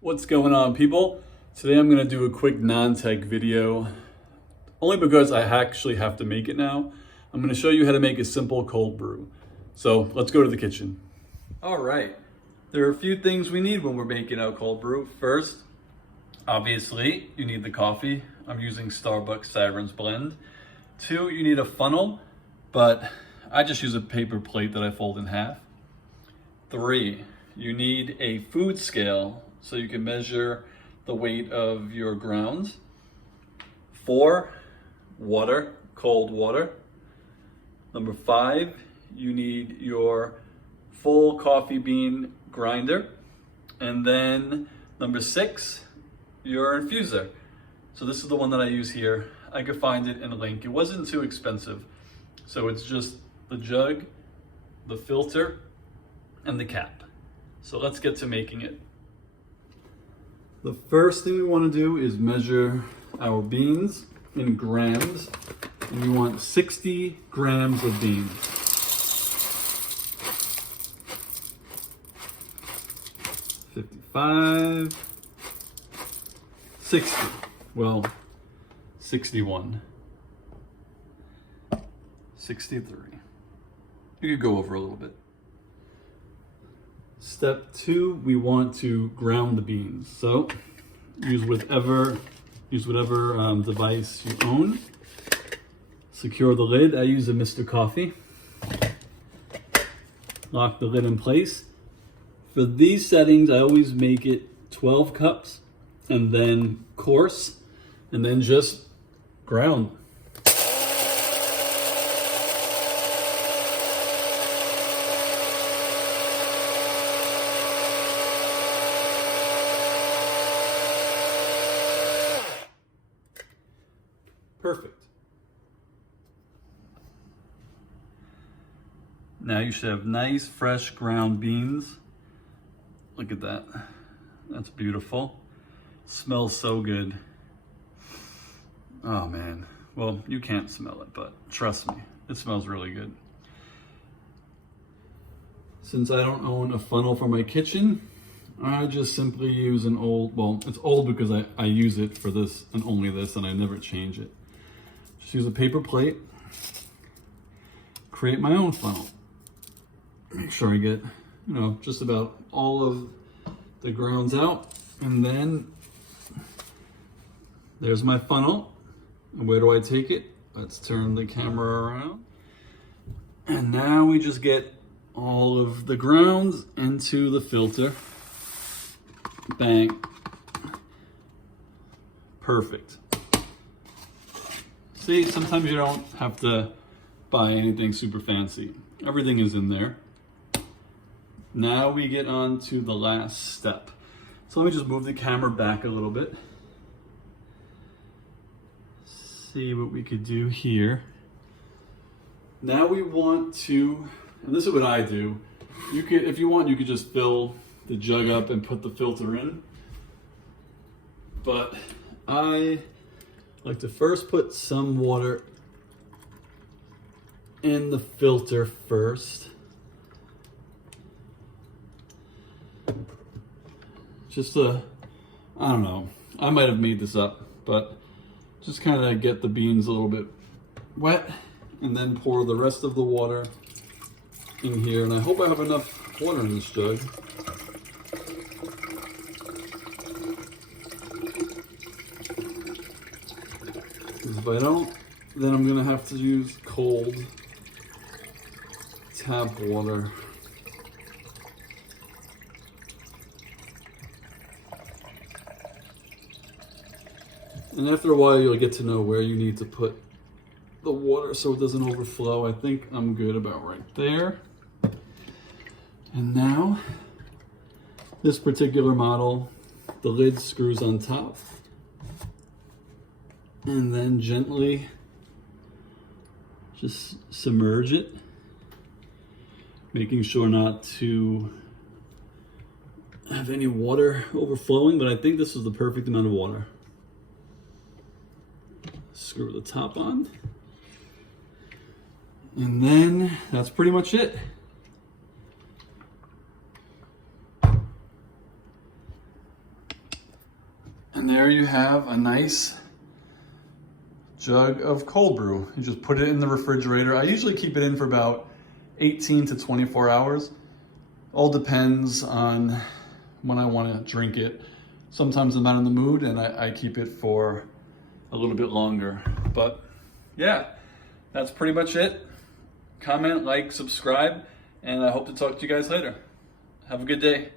What's going on, people? Today I'm going to do a quick non-tech video, only because I actually have to make it now. I'm going to show you how to make a simple cold brew. So let's go to the kitchen. All right, there are a few things we need when we're making a cold brew. First, obviously, you need the coffee. I'm using Starbucks Siren's blend. Two, you need a funnel, but I just use a paper plate that I fold in half. Three, you need a food scale so you can measure the weight of your grounds. Four, water, cold water. Number five, you need your full coffee bean grinder. And then number six, your infuser. So this is the one that I use here. I could find it in a link. It wasn't too expensive. So it's just the jug, the filter, and the cap. So let's get to making it. The first thing we want to do is measure our beans in grams. And we want 60 grams of beans. 55, 60, well, 61, 63. You could go over a little bit. Step two, we want to ground the beans. So use whatever device you own. Secure the lid. I use a Mr. Coffee. Lock the lid in place. For these settings, I always make it 12 cups and then coarse and then just ground. Perfect. Now you should have nice, fresh ground beans. Look at that. That's beautiful. Smells so good. Oh man. Well, you can't smell it, but trust me, it smells really good. Since I don't own a funnel for my kitchen, I just simply use an old, well, it's old because I use it for this and only this, and I never change it. Just use a paper plate, create my own funnel. Make sure I get, just about all of the grounds out. And then there's my funnel. And where do I take it? Let's turn the camera around. And now we just get all of the grounds into the filter. Bang. Perfect. See, sometimes you don't have to buy anything super fancy. Everything is in there. Now we get on to the last step. So let me just move the camera back a little bit. See what we could do here. Now we want to, and this is what I do. You could, if you want, you could just fill the jug up and put the filter in. But I like to first put some water in the filter first. Just I don't know, I might have made this up, but just kind of get the beans a little bit wet and then pour the rest of the water in here. And I hope I have enough water in this jug. Because if I don't, then I'm gonna have to use cold tap water. And after a while, you'll get to know where you need to put the water so it doesn't overflow. I think I'm good about right there. And now, this particular model, the lid screws on top. And then gently just submerge it, making sure not to have any water overflowing, but I think this is the perfect amount of water. Screw the top on. And then that's pretty much it. And there you have a nice jug of cold brew. You just put it in the refrigerator. I usually keep it in for about 18 to 24 hours. All depends on when I want to drink it. Sometimes I'm not in the mood and I keep it for a little bit longer. But yeah, that's pretty much it. Comment, like, subscribe, and I hope to talk to you guys later. Have a good day.